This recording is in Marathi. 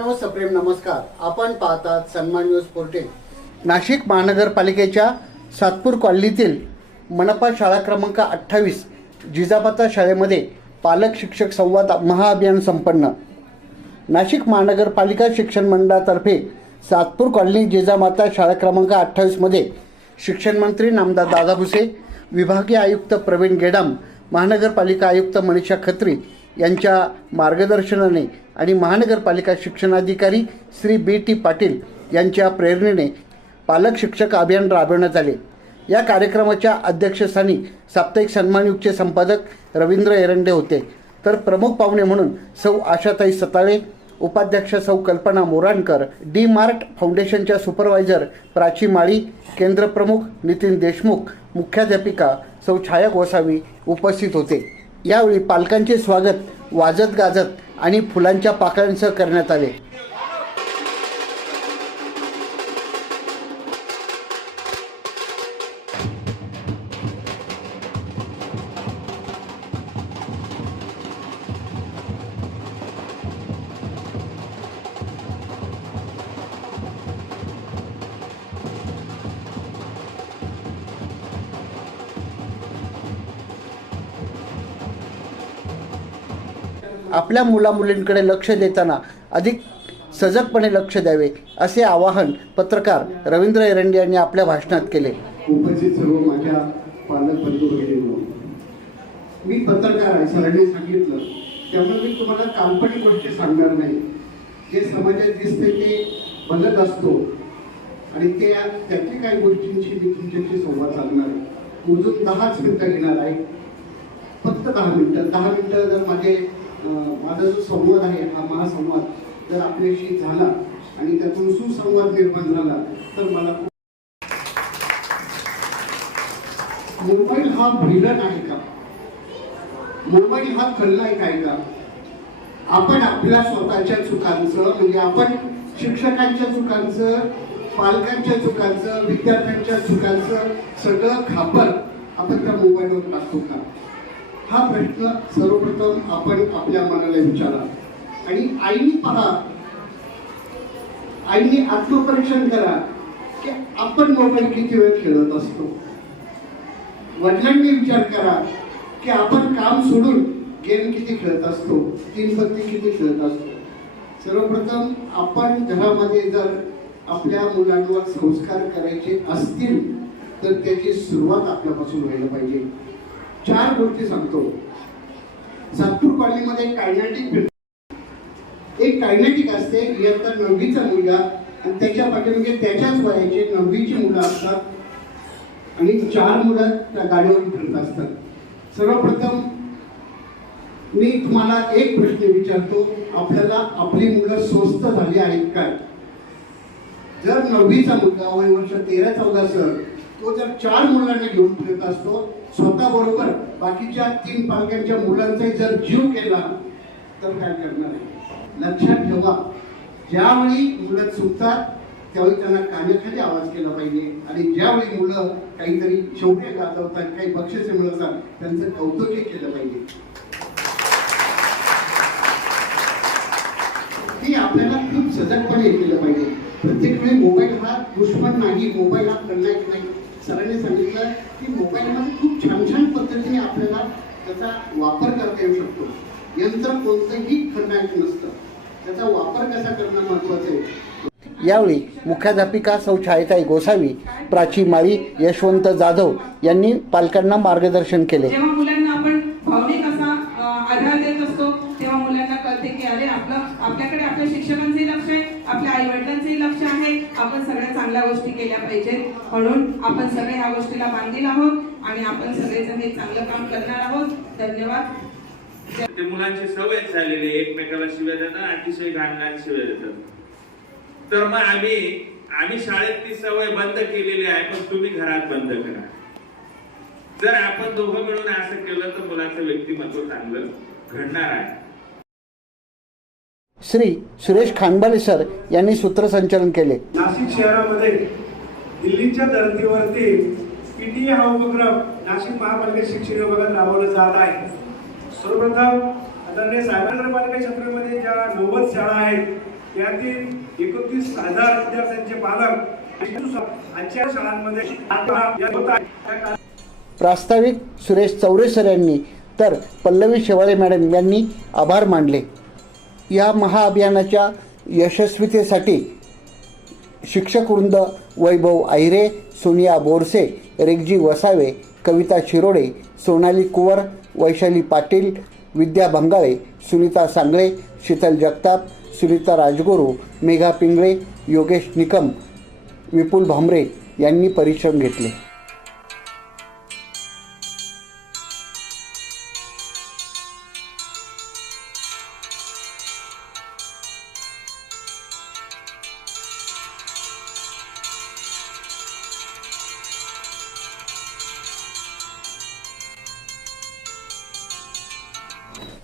मित्रांनो सप्रेम नमस्कार. आपण पाहतात सन्मान न्यूज पोर्टेल. नाशिक महानगरपालिकेच्या सातपूर कॉलनीतील मनपा शाळा क्रमांक अठ्ठावीस जिजाबाता शाळेमध्ये पालक शिक्षक संवाद महाअभियान संपन्न. नाशिक महानगरपालिका शिक्षण मंडळातर्फे सातपूर कॉलनी जिजामाता शाळा क्रमांक अठ्ठावीसमध्ये शिक्षण मंत्री नामदार दादा भुसे विभागीय आयुक्त प्रवीण गेडाम महानगरपालिका आयुक्त मनीषा खत्री यांच्या मार्गदर्शनाने आणि महानगरपालिका शिक्षणाधिकारी श्री बी टी पाटील यांच्या प्रेरणेने पालक शिक्षक अभियान राबवण्यात आले. या कार्यक्रमाच्या अध्यक्षस्थानी साप्ताहिक सन्मानयुगचे संपादक रवींद्र एरंडे होते. तर प्रमुख पाहुणे म्हणून सौ आशाताई सताळे उपाध्यक्ष सौ कल्पना मोराणकर डी मार्ट फाउंडेशनच्या सुपरवायझर प्राची माळी केंद्रप्रमुख नितीन देशमुख मुख्याध्यापिका सौ छाया गोसावी उपस्थित होते. यावेळी पालकांचे स्वागत वाजत गाजत आणि फुलांच्या पाकळ्यांसह करण्यात आले. आपल्या मुलामुलींकडे लक्ष देताना अधिक सजगपणे लक्ष द्यावे असे आवाहन पत्रकार रवींद्र एरंडे यांनी आपल्या भाषणात केले. उपस्थित सर्व माझ्या पालक भगिनींनो मी पत्रकार आहे सरांनी सांगितलं. त्यामुळे मी तुम्हाला काल्पनिक गोष्टी सांगणार नाही. जे समाजात दिसते ते बघत असतो. आणि ते त्याची काही गोष्टींची मी तुमच्याशी संवाद साधणार आहे. उजून दहाच मिनिटं घेणार आहे. फक्त दहा मिनिटं. दहा मिनिटं जर माझे माझा जो संवाद आहे हा महासंवाद जर आपल्याशी झाला आणि त्यातून सुसंवाद निर्माण झाला तर मला मोबाईल हा भिलन आहे का? मोबाईल हा खलनायक आहे का? आपण आपल्या स्वतःच्या चुकांचं म्हणजे आपण शिक्षकांच्या चुकांचं पालकांच्या चुकांचं विद्यार्थ्यांच्या चुकांचं सगळं खापर आपण त्या मोबाईलवर टाकतो का? हा प्रश्न सर्वप्रथम आपण आपल्या मनाला विचारा. आणि आईने पहा आईने आत्मपरीक्षण करा की आपण मोबाईल किती वेळ खेळत असतो. वडिलांनी विचार करा की आपण काम सोडून गेम किती खेळत असतो तीन पत्ती किती खेळत असतो. सर्वप्रथम आपण घरामध्ये जर आपल्या मुलांवर संस्कार करायचे असतील तर त्याची सुरुवात आपल्यापासून व्हायला पाहिजे. चार गोष्टी सांगतो. सातपूर कॉलनीमध्ये एक कायनॅटिक एक कायनेटिक असते इयत्ता नववीचा मुलगा आणि त्याच्या पाठीमागे त्याच्याच वयाचे नववीची मुलं असतात. आणि चार मुलं त्या गाडीवर फिरत असतात. सर्वप्रथम मी तुम्हाला एक प्रश्न विचारतो आपल्याला आपली मुलं स्वस्त झाली आहेत काय जर नववीचा मुलगा वय वर्ष तेरा चौदा सर तो जर चार मुलांना घेऊन फिरत असतो स्वतः बरोबर बाकीच्या तीन पालकांच्या मुलांचाही जर जीव केला तर काय करणार आहे? लक्षात ठेवा ज्यावेळी मुलं चुकतात त्यावेळी त्यांना कानाखाली आवाज केला पाहिजे. आणि ज्यावेळी मुलं काहीतरी शेवटे गाजवतात काही बक्षिसे मिळवतात त्यांचं कौतुकही केलं पाहिजे. ती आपल्याला खूप सजगपणे केलं पाहिजे. प्रत्येक वेळी मोबाईल हा दुश्मन नाही मोबाईल हा खलनायक नाही. सरांनी सांगितलं की मोबाईलमध्ये खूप छान छान पद्धतीने आपल्याला त्याचा वापर करता येऊ शकतो. यंत्र कोणतंही खलनायक नसतं. त्याचा वापर कसा करणं महत्वाचं आहे? यावेळी मुख्याध्यापिका सौ छायाताई गोसावी प्राची माळी यशवंत जाधव यांनी पालकांना मार्गदर्शन केले. वाटते की अरे आपलं आपल्याकडे आपल्या शिक्षकांचंही लक्ष आहे आपल्या आई वडिलांचंही लक्ष आहे. आपण सगळ्या चांगल्या गोष्टी केल्या पाहिजेत. म्हणून आपण सगळे ह्या गोष्टीला बांधील आहोत आणि आपण सगळेजण हे चांगलं काम करणार आहोत. धन्यवाद. ते मुलांची सवय झालेली एकमेकाला शिव्या देतात अतिशय घाणघाण शिव्या देतात. तर मग आम्ही आम्ही शाळेत ती सवय बंद केलेली आहे पण तुम्ही घरात बंद करा. जर आपण दोघं मिळून असं केलं तर मुलाचं व्यक्तिमत्व चांगलं घडणार आहे. श्री सुरेश खानबाले सर यांनी सूत्रसंचालन केले. नाशिक शहरामध्ये दिल्लीच्या धर्तीवरती पीटीए हा उपक्रम नाशिक महापालिका शिक्षण विभागात राबवला जात आहे. सर्वप्रथम आदरणीय साहेब नगरपालिका क्षेत्रामध्ये ज्या नव्वद शाळा आहेत त्यातील एकोणतीस हजार विद्यार्थ्यांचे पालक आजच्या शाळांमध्ये. प्रास्ताविक सुरेश चौरेसर यांनी तर पल्लवी शेवाळे मॅडम यांनी आभार मानले. या महाअभियानाच्या यशस्वीतेसाठी शिक्षकवृंद वैभव आहिरे सोनिया बोरसे रेगजी वसावे कविता शिरोडे सोनाली कुवर वैशाली पाटील विद्या भंगाळे सुनीता सांगळे शीतल जगताप सुनीता राजगुरू मेघा पिंगळे योगेश निकम विपुल भांबरे यांनी परिश्रम घेतले.